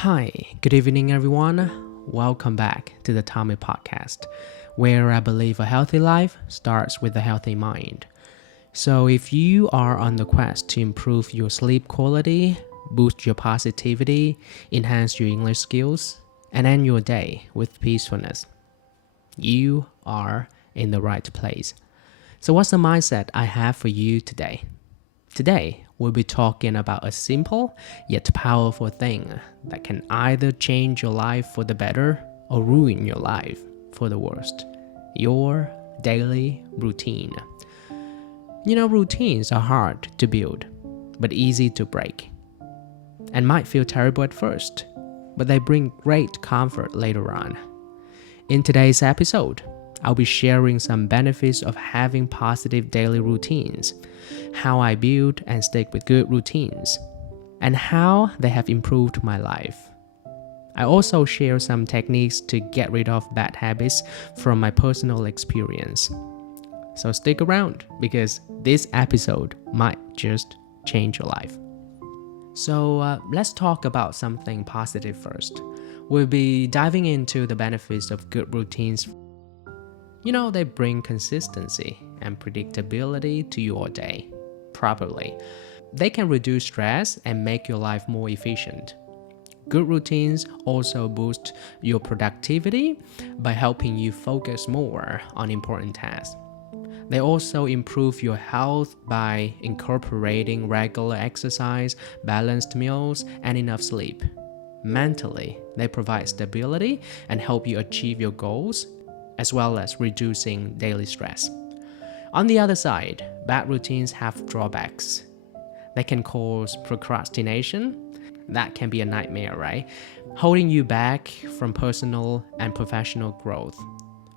Hi, good evening everyone. Welcome back to the Tommy Podcast, where I believe a healthy life starts with a healthy mind. So if you are on the quest to improve your sleep quality, boost your positivity, enhance your English skills, and end your day with peacefulness, you are in the right place. So what's the mindset I have for you today? Today, we'll be talking about a simple yet powerful thing that can either change your life for the better or ruin your life for the worst. Your daily routine. Routines are hard to build, but easy to break. And might feel terrible at first, but they bring great comfort later on. In today's episode, I'll be sharing some benefits of having positive daily routines, how I build and stick with good routines, and how they have improved my life. I also share some techniques to get rid of bad habits from my personal experience. So stick around because this episode might just change your life. So let's talk about something positive first. We'll be diving into the benefits of good routines. They bring consistency and predictability to your day properly. They can reduce stress and make your life more efficient. Good routines also boost your productivity by helping you focus more on important tasks. They also improve your health by incorporating regular exercise, balanced meals, and enough sleep. Mentally, they provide stability and help you achieve your goals, as well as reducing daily stress. On the other side, bad routines have drawbacks. They can cause procrastination. That can be a nightmare, right? Holding you back from personal and professional growth.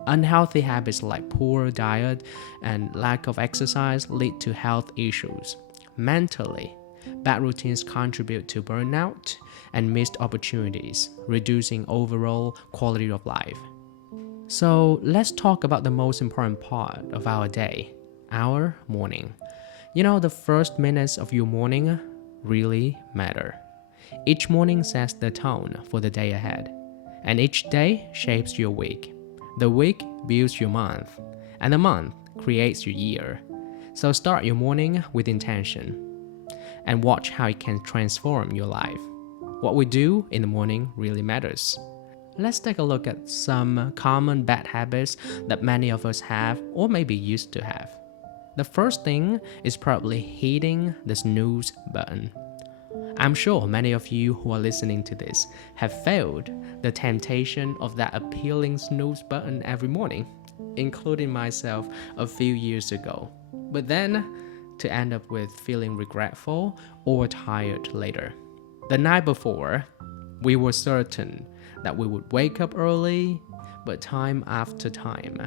Unhealthy habits like poor diet and lack of exercise lead to health issues. Mentally, bad routines contribute to burnout and missed opportunities, reducing overall quality of life. So let's talk about the most important part of our day, our morning. The first minutes of your morning really matter. Each morning sets the tone for the day ahead, and each day shapes your week. The week builds your month, and the month creates your year. So start your morning with intention, and watch how it can transform your life. What we do in the morning really matters. Let's take a look at some common bad habits that many of us have or maybe used to have. The first thing is probably hitting the snooze button. I'm sure many of you who are listening to this have failed the temptation of that appealing snooze button every morning, including myself a few years ago. But then to end up with feeling regretful or tired later. The night before, we were certain that we would wake up early, but time after time,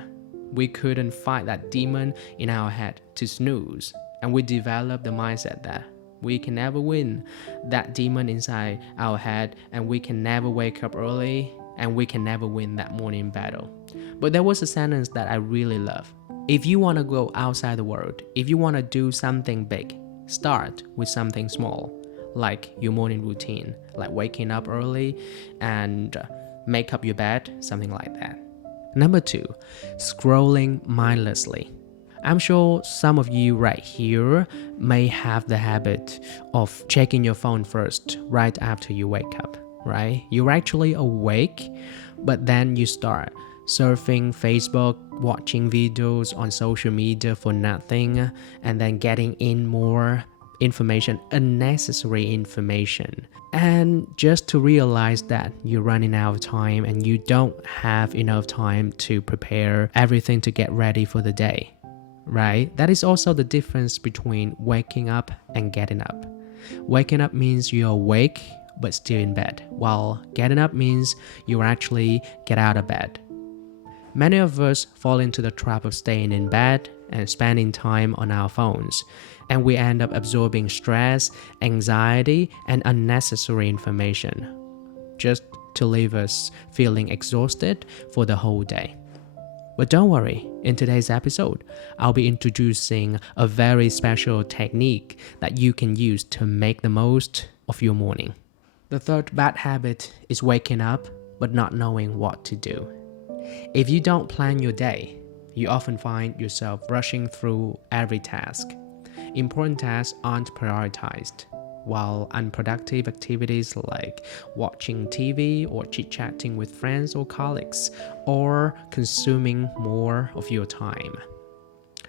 we couldn't fight that demon in our head to snooze, and we developed the mindset that we can never win that demon inside our head, and we can never wake up early, and we can never win that morning battle. But there was a sentence that I really love. If you want to go outside the world, if you want to do something big, start with something small. Like your morning routine, like waking up early and make up your bed, something like that. Number 2, scrolling mindlessly. I'm sure some of you right here may have the habit of checking your phone first right after you wake up, right? You're actually awake, but then you start surfing Facebook, watching videos on social media for nothing, and then getting in more information, unnecessary information, and just to realize that you're running out of time and you don't have enough time to prepare everything to get ready for the day, right? That is also the difference between waking up and getting up. Waking up means you're awake but still in bed, while getting up means you actually get out of bed. Many of us fall into the trap of staying in bed and spending time on our phones, and we end up absorbing stress, anxiety, and unnecessary information, just to leave us feeling exhausted for the whole day. But don't worry, in today's episode, I'll be introducing a very special technique that you can use to make the most of your morning. The third bad habit is waking up but not knowing what to do. If you don't plan your day, you often find yourself rushing through every task. Important tasks aren't prioritized, while unproductive activities like watching TV or chit-chatting with friends or colleagues are consuming more of your time.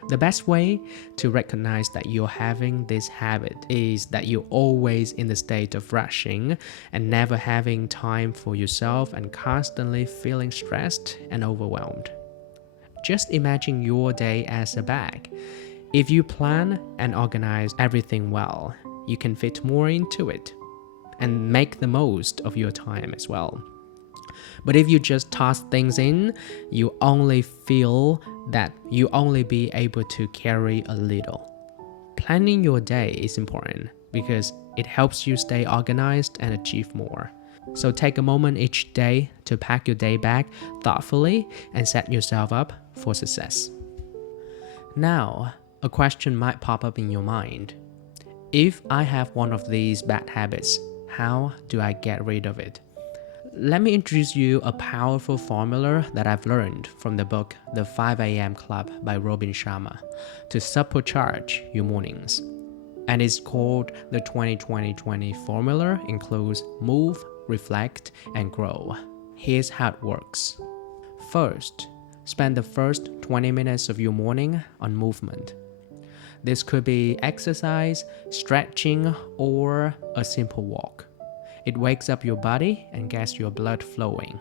The best way to recognize that you're having this habit is that you're always in the state of rushing and never having time for yourself and constantly feeling stressed and overwhelmed. Just imagine your day as a bag. If you plan and organize everything well, you can fit more into it and make the most of your time as well. But if you just toss things in, you only feel that you only be able to carry a little. Planning your day is important because it helps you stay organized and achieve more. So take a moment each day to pack your day bag thoughtfully and set yourself up for success. Now, a question might pop up in your mind. If I have one of these bad habits, how do I get rid of it? Let me introduce you a powerful formula that I've learned from the book The 5 a.m. Club by Robin Sharma to supercharge your mornings. And it's called the 20-20-20 formula. Includes move, reflect, and grow. Here's how it works. First, spend the first 20 minutes of your morning on movement. This could be exercise, stretching, or a simple walk. It wakes up your body and gets your blood flowing.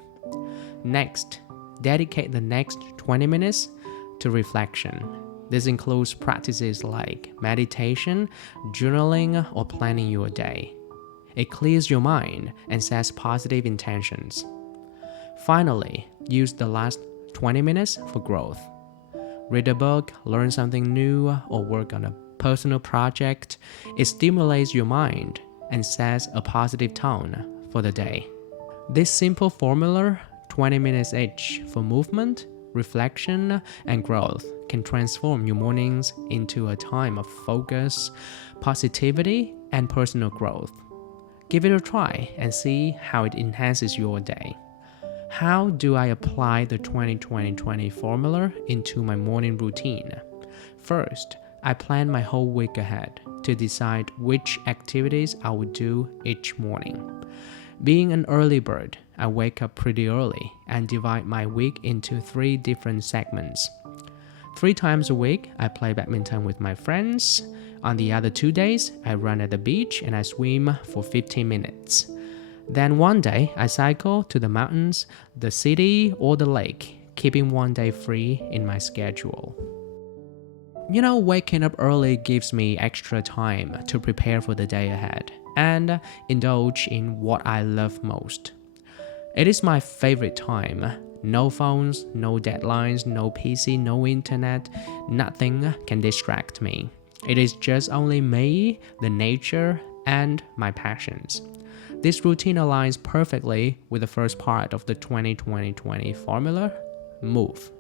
Next, dedicate the next 20 minutes to reflection. This includes practices like meditation, journaling, or planning your day. It clears your mind and sets positive intentions. Finally, use the last 20 minutes for growth. Read a book, learn something new, or work on a personal project. It stimulates your mind and sets a positive tone for the day. This simple formula, 20 minutes each for movement, reflection, and growth, can transform your mornings into a time of focus, positivity, and personal growth. Give it a try and see how it enhances your day. How do I apply the 20-20-20 formula into my morning routine? First, I plan my whole week ahead to decide which activities I will do each morning. Being an early bird, I wake up pretty early and divide my week into 3 different segments. 3 times a week, I play badminton with my friends. On the other 2 days, I run at the beach and I swim for 15 minutes. Then one day, I cycle to the mountains, the city, or the lake, keeping one day free in my schedule. Waking up early gives me extra time to prepare for the day ahead and indulge in what I love most. It is my favorite time. No phones, no deadlines, no PC, no internet, nothing can distract me. It is just only me, the nature, and my passions. This routine aligns perfectly with the first part of the 20-20-20 formula, move.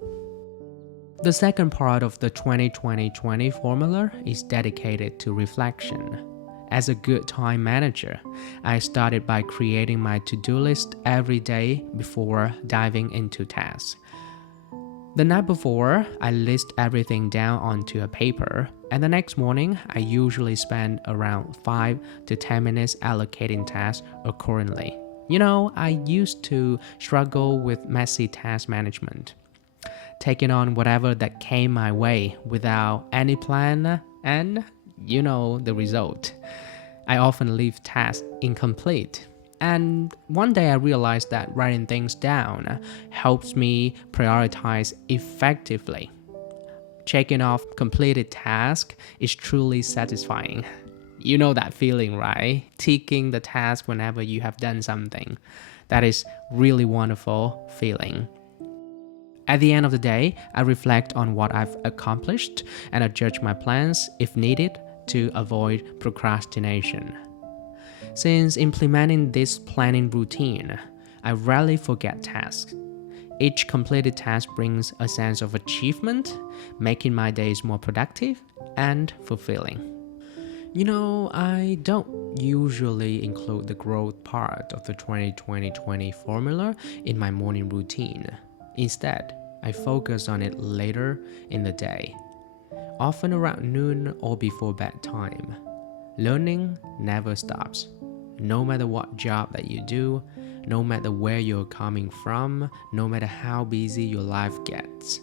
The second part of the 20-20-20 formula is dedicated to reflection. As a good time manager, I started by creating my to-do list every day before diving into tasks. The night before, I list everything down onto a paper, and the next morning, I usually spend around 5 to 10 minutes allocating tasks accordingly. I used to struggle with messy task management, taking on whatever that came my way without any plan, and the result. I often leave tasks incomplete. And one day I realized that writing things down helps me prioritize effectively. Checking off completed tasks is truly satisfying. You know that feeling, right? Ticking the task whenever you have done something. That is really wonderful feeling. At the end of the day, I reflect on what I've accomplished and adjust my plans if needed to avoid procrastination. Since implementing this planning routine, I rarely forget tasks. Each completed task brings a sense of achievement, making my days more productive and fulfilling. I don't usually include the growth part of the 20-20-20 formula in my morning routine. Instead, I focus on it later in the day, often around noon or before bedtime. Learning never stops. No matter what job that you do, no matter where you're coming from, no matter how busy your life gets.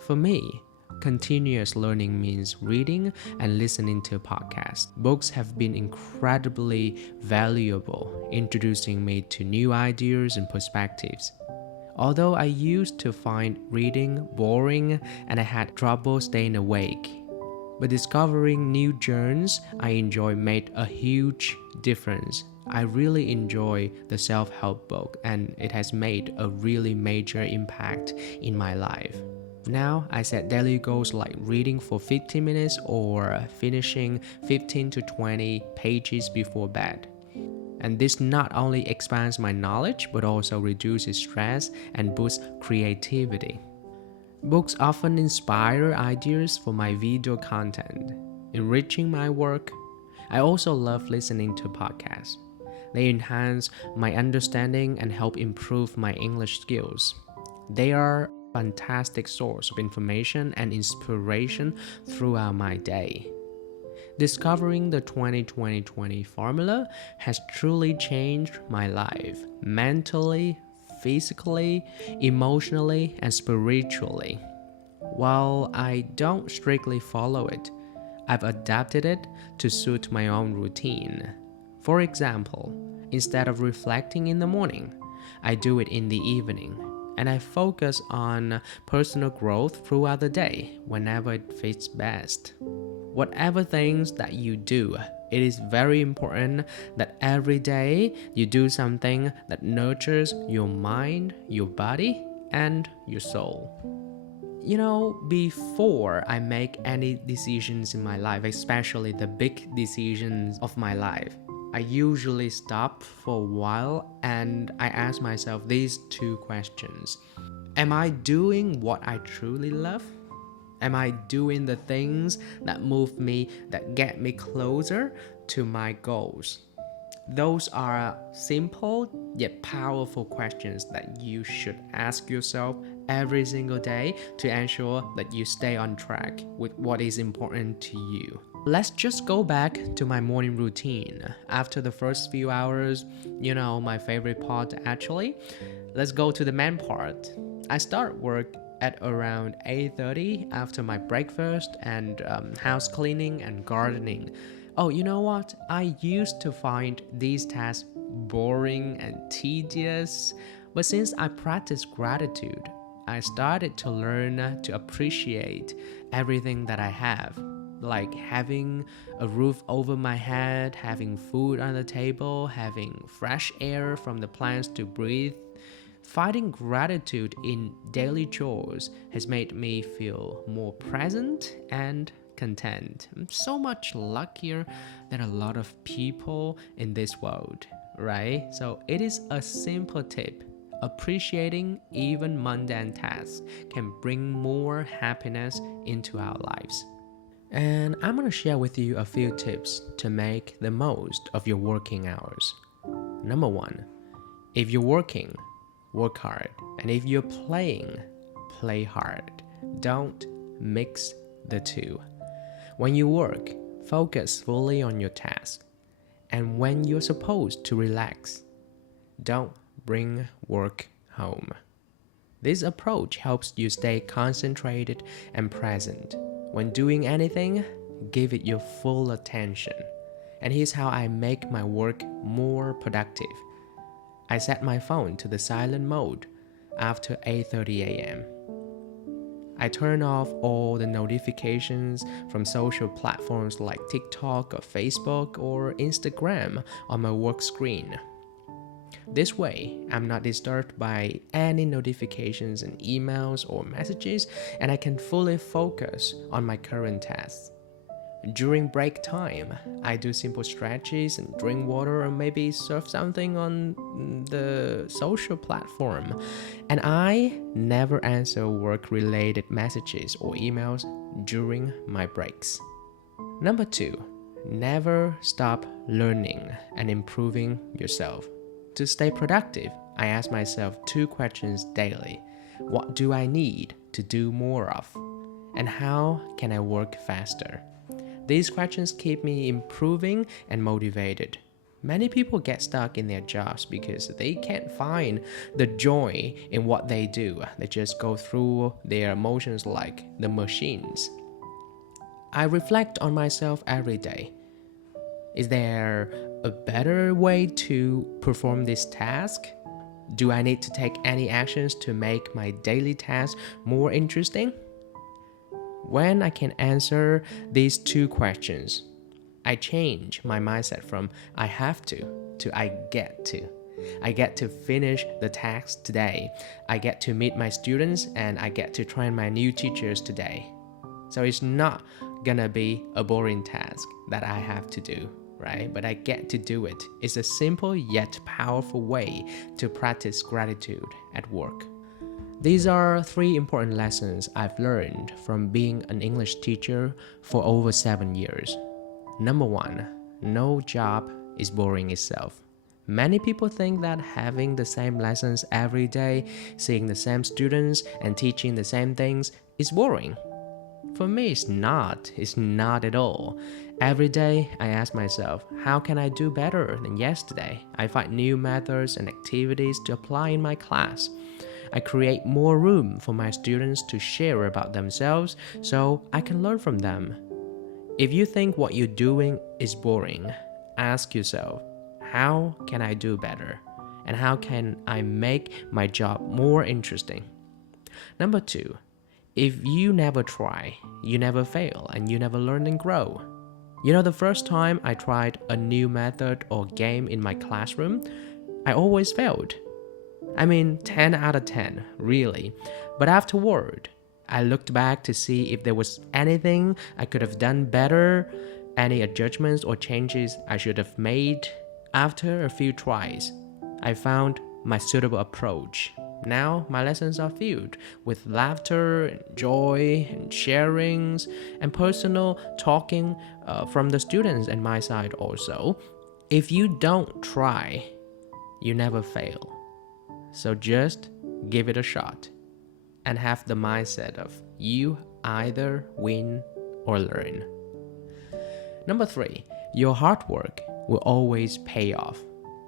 For me, continuous learning means reading and listening to podcasts. Books have been incredibly valuable, introducing me to new ideas and perspectives. Although I used to find reading boring and I had trouble staying awake, but discovering new genres I enjoy made a huge difference. I really enjoy the self-help book and it has made a really major impact in my life. Now I set daily goals like reading for 15 minutes or finishing 15 to 20 pages before bed. And this not only expands my knowledge but also reduces stress and boosts creativity. Books often inspire ideas for my video content, enriching my work. I also love listening to podcasts. They enhance my understanding and help improve my English skills. They are a fantastic source of information and inspiration throughout my day. Discovering the 20-20-20 formula has truly changed my life, mentally, physically, emotionally, and spiritually. While I don't strictly follow it, I've adapted it to suit my own routine. For example, instead of reflecting in the morning, I do it in the evening, and I focus on personal growth throughout the day whenever it fits best. Whatever things that you do, it is very important that every day you do something that nurtures your mind, your body, and your soul. Before I make any decisions in my life, especially the big decisions of my life, I usually stop for a while and I ask myself these two questions. Am I doing what I truly love? Am I doing the things that move me, that get me closer to my goals? Those are simple yet powerful questions that you should ask yourself every single day to ensure that you stay on track with what is important to you. Let's just go back to my morning routine. After the first few hours, my favorite part actually, let's go to the main part. I start work at around 8:30 after my breakfast and house cleaning and gardening. Oh, you know what? I used to find these tasks boring and tedious, but since I practice gratitude, I started to learn to appreciate everything that I have, like having a roof over my head, having food on the table, having fresh air from the plants to breathe. Finding gratitude in daily chores has made me feel more present and content. I'm so much luckier than a lot of people in this world, right? So it is a simple tip. Appreciating even mundane tasks can bring more happiness into our lives. And I'm going to share with you a few tips to make the most of your working hours. Number 1, if you're working, work hard. And if you're playing, play hard. Don't mix the two. When you work, focus fully on your task. And when you're supposed to relax, don't bring work home. This approach helps you stay concentrated and present. When doing anything, give it your full attention. And here's how I make my work more productive. I set my phone to the silent mode after 8:30 a.m. I turn off all the notifications from social platforms like TikTok or Facebook or Instagram on my work screen. This way, I'm not disturbed by any notifications and emails or messages, and I can fully focus on my current tasks. During break time, I do simple stretches and drink water or maybe surf something on the social platform. And I never answer work-related messages or emails during my breaks. Number 2, never stop learning and improving yourself. To stay productive, I ask myself 2 questions daily. What do I need to do more of? And how can I work faster? These questions keep me improving and motivated. Many people get stuck in their jobs because they can't find the joy in what they do. They just go through their emotions like the machines. I reflect on myself every day. Is there a better way to perform this task? Do I need to take any actions to make my daily tasks more interesting? When I can answer these 2 questions, I change my mindset from I have to I get to. I get to finish the task today. I get to meet my students and I get to train my new teachers today. So it's not gonna be a boring task that I have to do, right? But I get to do it. It's a simple yet powerful way to practice gratitude at work. These are 3 important lessons I've learned from being an English teacher for over 7 years. Number 1, no job is boring itself. Many people think that having the same lessons every day, seeing the same students, and teaching the same things is boring. For me, it's not at all. Every day, I ask myself, how can I do better than yesterday? I find new methods and activities to apply in my class. I create more room for my students to share about themselves so I can learn from them. If you think what you're doing is boring, ask yourself, how can I do better? And how can I make my job more interesting? Number 2, if you never try, you never fail and you never learn and grow. You know, the first time I tried a new method or game in my classroom, I always failed. 10 out of 10, really. But afterward, I looked back to see if there was anything I could have done better, any adjustments or changes I should have made. After a few tries, I found my suitable approach. Now my lessons are filled with laughter and joy and sharings and personal talking from the students and my side also. If you don't try, you never fail. So just give it a shot and have the mindset of you either win or learn. Number 3, your hard work will always pay off.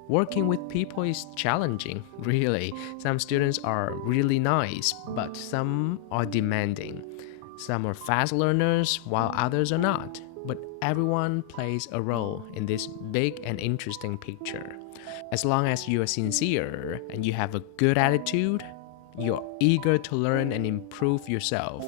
Working with people is challenging, really. Some students are really nice, but some are demanding. Some are fast learners, while others are not. But everyone plays a role in this big and interesting picture. As long as you are sincere and you have a good attitude, you're eager to learn and improve yourself,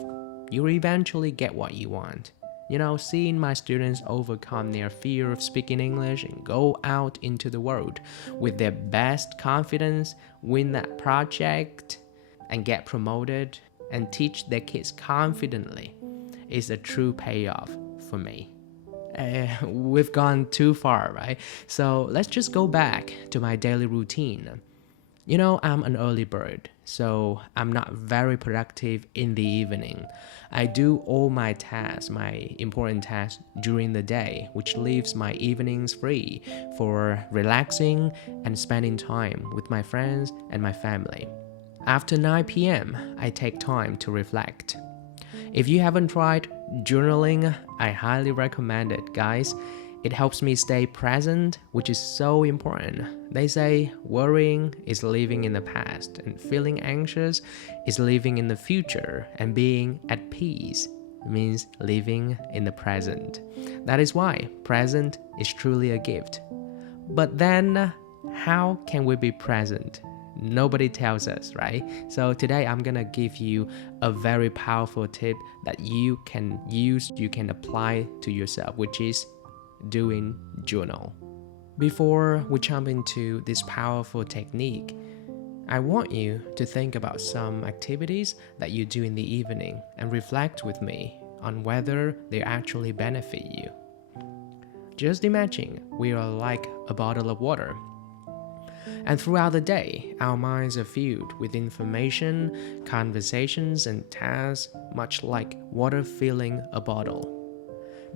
you'll eventually get what you want. You know, seeing my students overcome their fear of speaking English and go out into the world with their best confidence, win that project, and get promoted, and teach their kids confidently is a true payoff for me. We've gone too far, right? So let's just go back to my daily routine. You know, I'm an early bird, so I'm not very productive in the evening. I do all my tasks, my important tasks during the day, which leaves my evenings free for relaxing and spending time with my friends and my family. After 9 p.m., I take time to reflect. If you haven't tried journaling, I highly recommend it, guys. It helps me stay present, which is so important. They say worrying is living in the past, and feeling anxious is living in the future, and being at peace means living in the present. That is why present is truly a gift. But then, how can we be present? Nobody tells us, right? So today I'm gonna give you a very powerful tip that you can use, you can apply to yourself, which is doing journal. Before we jump into this powerful technique, I want you to think about some activities that you do in the evening and reflect with me on whether they actually benefit you. Just imagine we are like a bottle of water. And throughout the day, our minds are filled with information, conversations, and tasks, much like water filling a bottle.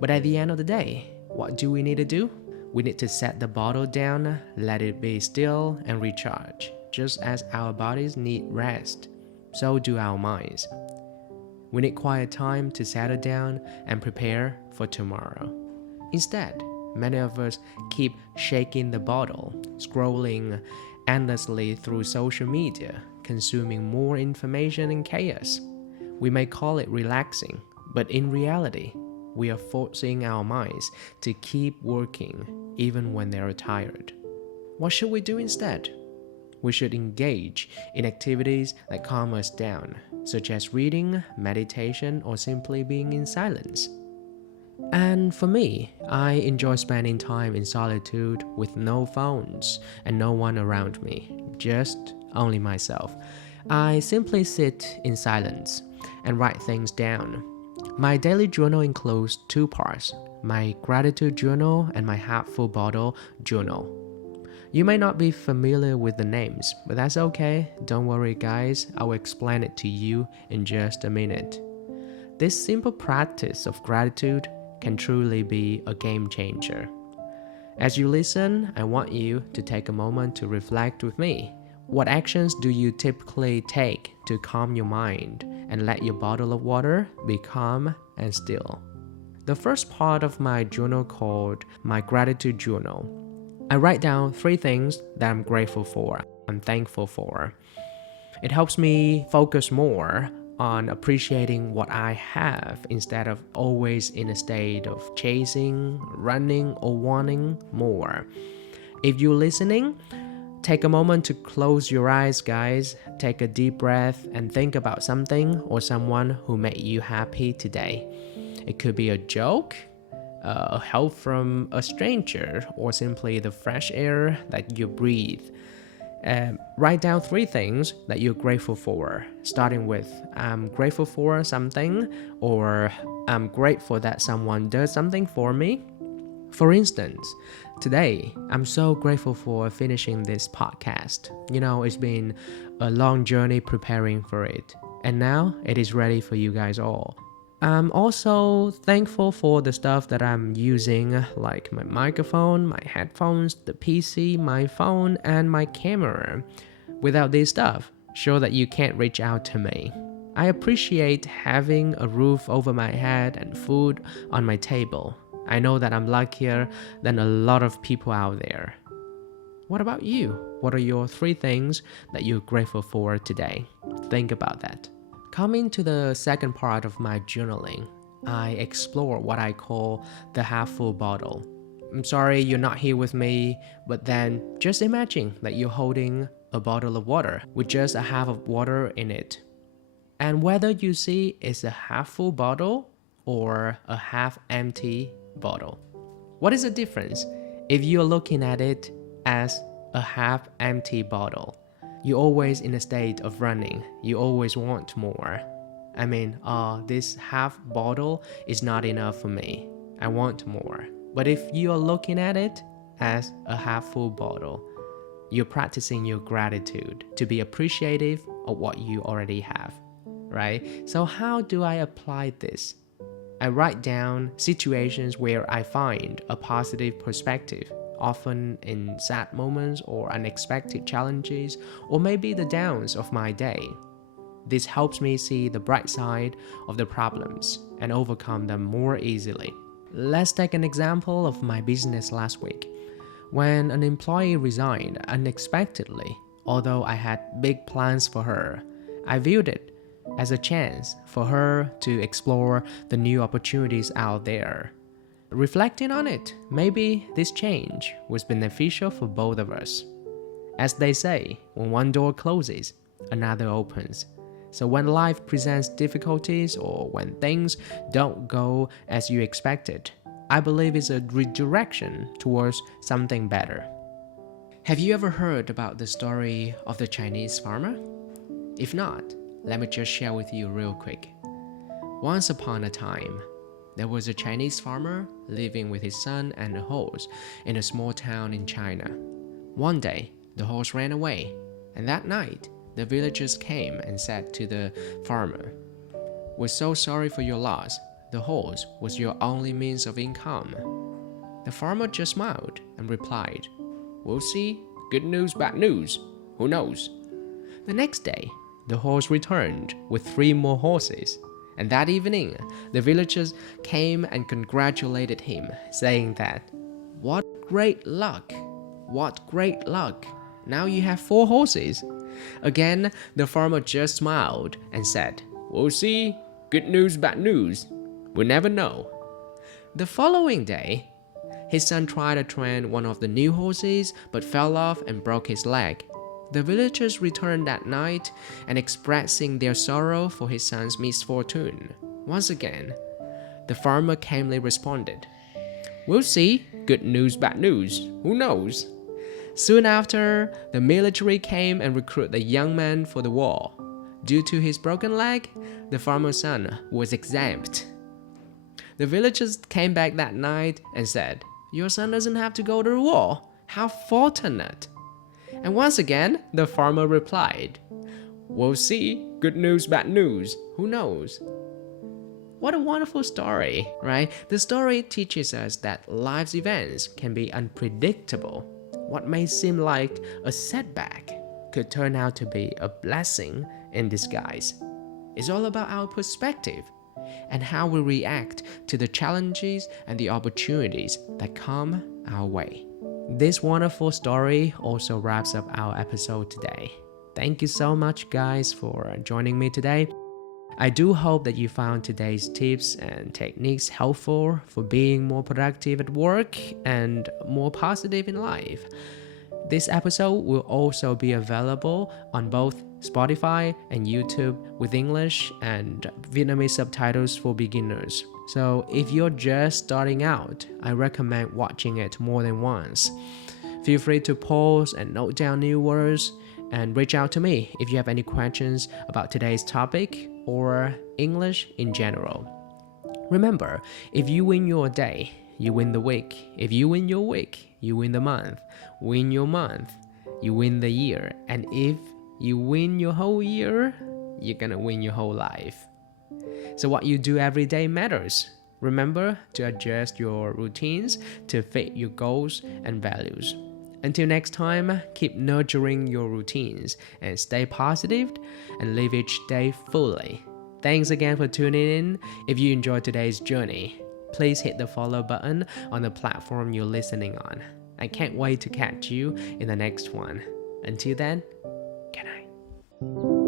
But at the end of the day, what do we need to do? We need to set the bottle down, let it be still and recharge. Just as our bodies need rest, so do our minds. We need quiet time to settle down and prepare for tomorrow. Instead, many of us keep shaking the bottle, scrolling endlessly through social media, consuming more information and chaos. We may call it relaxing, but in reality, we are forcing our minds to keep working even when they are tired. What should we do instead? We should engage in activities that calm us down, such as reading, meditation, or simply being in silence. And for me, I enjoy spending time in solitude with no phones and no one around me, just only myself. I simply sit in silence and write things down. My daily journal includes 2 parts, my gratitude journal and my half-full bottle journal. You may not be familiar with the names, but that's okay. Don't worry guys, I will explain it to you in just a minute. This simple practice of gratitude can truly be a game changer. As you listen, I want you to take a moment to reflect with me. What actions do you typically take to calm your mind and let your bottle of water be calm and still? The first part of my journal called my gratitude journal. I write down 3 things that I'm grateful for, I'm thankful for. It helps me focus more on appreciating what I have instead of always in a state of chasing, running, or wanting more. If you're listening, take a moment to close your eyes, guys. Take a deep breath and think about something or someone who made you happy today. It could be a joke, a help from a stranger, or simply the fresh air that you breathe. Write down 3 things that you're grateful for, starting with I'm grateful for something, or I'm grateful that someone does something for me. For instance, today, I'm so grateful for finishing this podcast. It's been a long journey preparing for it, and now it is ready for you guys all. I'm also thankful for the stuff that I'm using, like my microphone, my headphones, the PC, my phone, and my camera. Without this stuff, sure that you can't reach out to me. I appreciate having a roof over my head and food on my table. I know that I'm luckier than a lot of people out there. What about you? What are your 3 things that you're grateful for today? Think about that. Coming to the second part of my journaling, I explore what I call the half-full bottle. I'm sorry you're not here with me, but then just imagine that you're holding a bottle of water with just a half of water in it. And whether you see it's a half-full bottle or a half-empty bottle. What is the difference? If you're looking at it as a half-empty bottle, you're always in a state of running. You always want more. This half bottle is not enough for me. I want more. But if you are looking at it as a half full bottle, you're practicing your gratitude to be appreciative of what you already have, right? So how do I apply this? I write down situations where I find a positive perspective, often in sad moments or unexpected challenges, or maybe the downs of my day. This helps me see the bright side of the problems and overcome them more easily. Let's take an example of my business last week. When an employee resigned unexpectedly, although I had big plans for her, I viewed it as a chance for her to explore the new opportunities out there. Reflecting on it, maybe this change was beneficial for both of us. As they say, when one door closes, another opens. So when life presents difficulties or when things don't go as you expected, I believe it's a redirection towards something better. Have you ever heard about the story of the Chinese farmer? If not, let me just share with you real quick. Once upon a time, there was a Chinese farmer living with his son and a horse in a small town in China. One day, the horse ran away, and that night, the villagers came and said to the farmer, "We're so sorry for your loss. The horse was your only means of income." The farmer just smiled and replied, "We'll see. Good news, bad news. Who knows?" The next day, the horse returned with 3 more horses. And that evening, the villagers came and congratulated him, saying that, "What great luck! What great luck! Now you have 4 horses." Again, the farmer just smiled and said, "We'll see. Good news, bad news. We'll never know." The following day, his son tried to train one of the new horses but fell off and broke his leg. The villagers returned that night and expressing their sorrow for his son's misfortune. Once again, the farmer calmly responded, "We'll see. Good news, bad news. Who knows?" Soon after, the military came and recruited the young man for the war. Due to his broken leg, the farmer's son was exempt. The villagers came back that night and said, "Your son doesn't have to go to the war. How fortunate." And once again, the farmer replied, "We'll see. Good news, bad news. Who knows?" What a wonderful story, right? The story teaches us that life's events can be unpredictable. What may seem like a setback could turn out to be a blessing in disguise. It's all about our perspective and how we react to the challenges and the opportunities that come our way. This wonderful story also wraps up our episode today. Thank you so much, guys, for joining me today. I do hope that you found today's tips and techniques helpful for being more productive at work and more positive in life. This episode will also be available on both Spotify and YouTube with English and Vietnamese subtitles for beginners. So if you're just starting out, I recommend watching it more than once. Feel free to pause and note down new words and reach out to me if you have any questions about today's topic or English in general. Remember, if you win your day, you win the week. If you win your week, you win the month. Win your month, you win the year. And if you win your whole year, you're gonna win your whole life. So what you do every day matters. Remember to adjust your routines to fit your goals and values. Until next time, keep nurturing your routines and stay positive and live each day fully. Thanks again for tuning in. If you enjoyed today's journey, please hit the follow button on the platform you're listening on. I can't wait to catch you in the next one. Until then, good night.